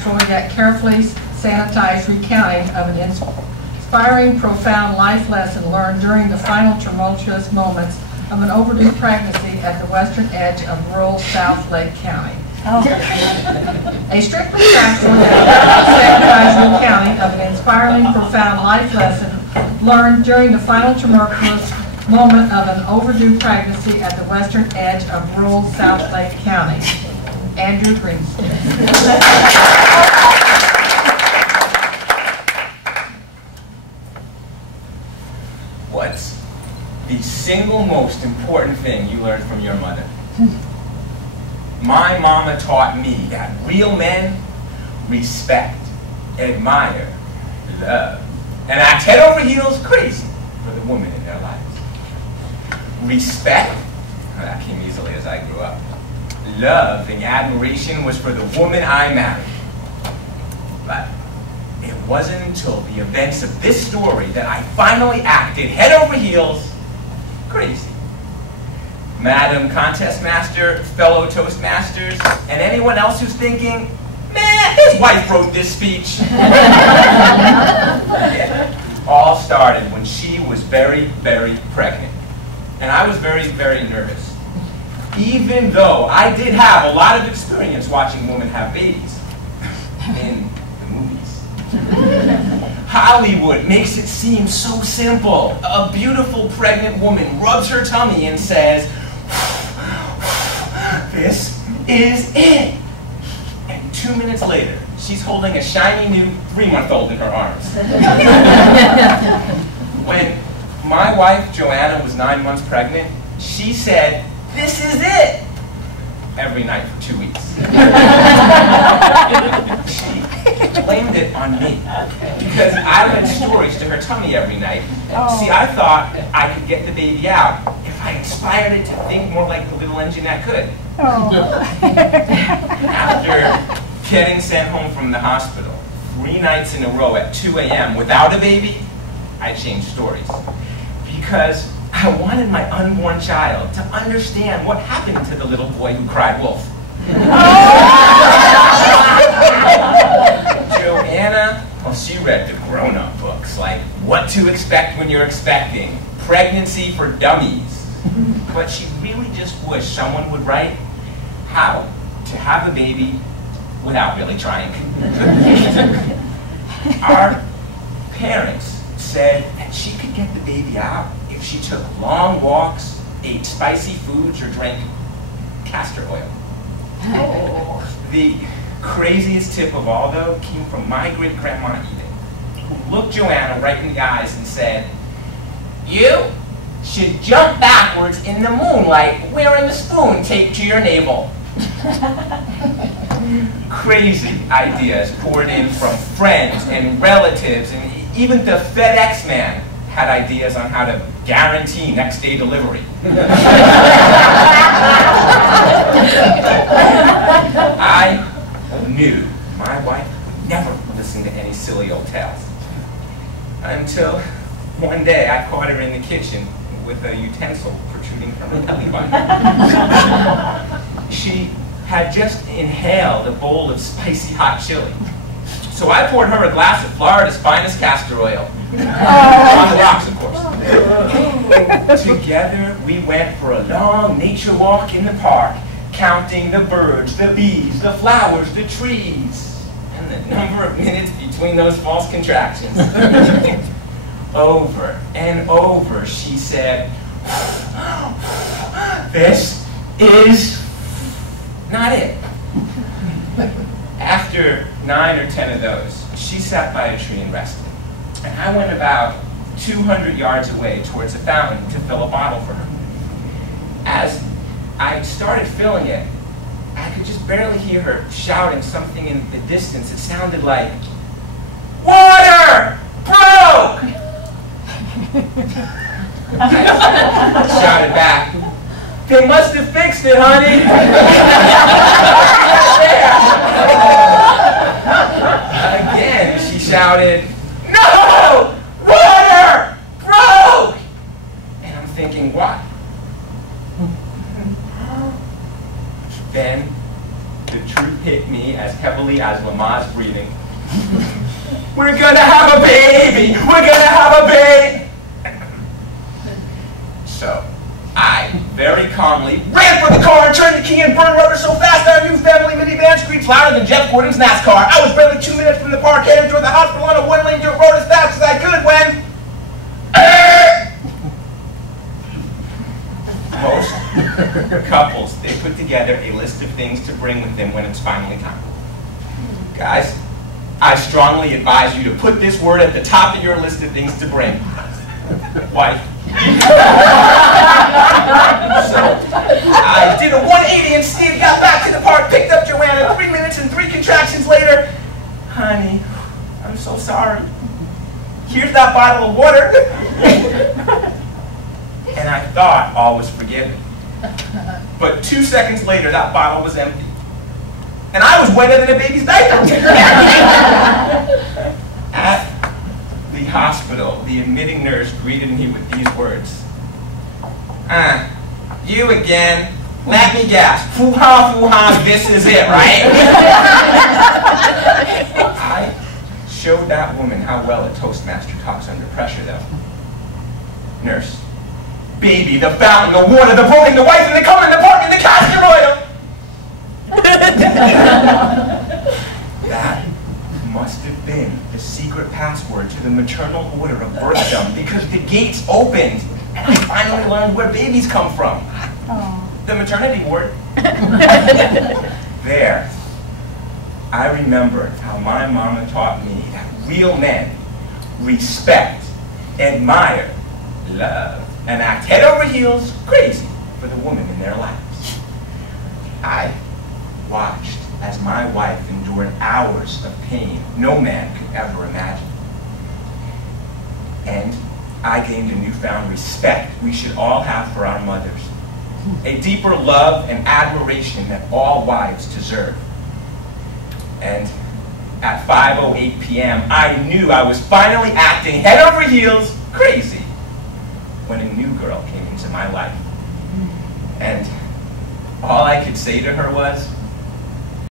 pastoral yet carefully sanitized recounting of an inspiring, profound life lesson learned during the final tumultuous moments of an overdue pregnancy at the western edge of rural South Lake County. Oh. A strictly factual yet carefully sanitized recounting of an inspiring, profound life lesson learned during the final tumultuous moment of an overdue pregnancy at the western edge of rural South Lake County. Andrew Greenstein. What's the single most important thing you learned from your mother? My mama taught me that real men respect, admire, love, and act head over heels crazy for the woman in their lives. Respect, well, that came easily as I grew up. Love and admiration was for the woman I married. But it wasn't until the events of this story that I finally acted head over heels crazy. Madam Contest Master, fellow Toastmasters, and anyone else who's thinking, man, his wife wrote this speech. It all started when she was very, very pregnant. And I was very, very nervous. Even though I did have a lot of experience watching women have babies in the movies. Hollywood makes it seem so simple. A beautiful pregnant woman rubs her tummy and says, "This is it." And 2 minutes later, she's holding a shiny new 3-month-old in her arms. When my wife, Joanna, was 9 months pregnant, she said, "This is it," every night for 2 weeks. She blamed it on me because I read stories to her tummy every night. See, I thought I could get the baby out if I inspired it to think more like the little engine that could. After getting sent home from the hospital 3 nights in a row at 2 a.m. without a baby, I changed stories. Because I wanted my unborn child to understand what happened to the little boy who cried wolf. Joanna, well, she read the grown-up books, like What to Expect When You're Expecting, Pregnancy for Dummies. But she really just wished someone would write how to have a baby without really trying. Our parents said that she could get the baby out if she took long walks, ate spicy foods, or drank castor oil. The craziest tip of all, though, came from my great-grandma Edith, who looked Joanna right in the eyes and said, "You should jump backwards in the moonlight wearing the spoon taped to your navel." Crazy ideas poured in from friends and relatives, and even the FedEx man had ideas on how to guarantee next-day delivery. I knew my wife would never listen to any silly old tales. Until one day I caught her in the kitchen with a utensil protruding from her belly button. She had just inhaled a bowl of spicy hot chili. So I poured her a glass of Florida's finest castor oil. On the rocks, of course. Together, we went for a long nature walk in the park, counting the birds, the bees, the flowers, the trees, and the number of minutes between those false contractions. Over and over, she said, "This is not it." After 9 or 10 of those, she sat by a tree and rested. And I went about 200 yards away towards a fountain to fill a bottle for her. As I started filling it, I could just barely hear her shouting something in the distance. It sounded like, "Water! Broke!" I shouted back, "They must have fixed it, honey." Again, she shouted, "No! Water! Broke!" And I'm thinking, what? Then the truth hit me as heavily as Lama's breathing. We're gonna have a baby! We're gonna have a baby! So, I very calmly ran for the car and turned the key and burned rubber so fast our new family minivan screeched louder than Jeff Gordon's NASCAR. I was barely 2 minutes from the park heading toward the hospital on a one-lane dirt road as fast as I could when... Most couples, they put together a list of things to bring with them when it's finally time. Guys, I strongly advise you to put this word at the top of your list of things to bring. Wife. So, I did a 180 instead, got back to the park, picked up Joanna, 3 minutes and 3 contractions later. Honey, I'm so sorry. Here's that bottle of water. And I thought all was forgiven. But 2 seconds later, that bottle was empty. And I was wetter than a baby's diaper. At the hospital, the admitting nurse greeted me with these words. You again? Let me guess. Foo-ha, this is it, right? I showed that woman how well a Toastmaster talks under pressure, though. Nurse. Baby, the fountain, the water, the voting, the wife, and the coming, the park, and the castor oil! That must have been the secret password to the maternal order of birthdom, because the gates opened, and I finally learned where babies come from. The maternity ward. There, I remembered how my mama taught me that real men respect, admire, love, and act head over heels crazy for the woman in their lives. I watched as my wife endured hours of pain no man could ever imagine. And I gained a newfound respect we should all have for our mothers. A deeper love and admiration that all wives deserve. And at 5:08 p.m., I knew I was finally acting head over heels crazy when a new girl came into my life. And all I could say to her was,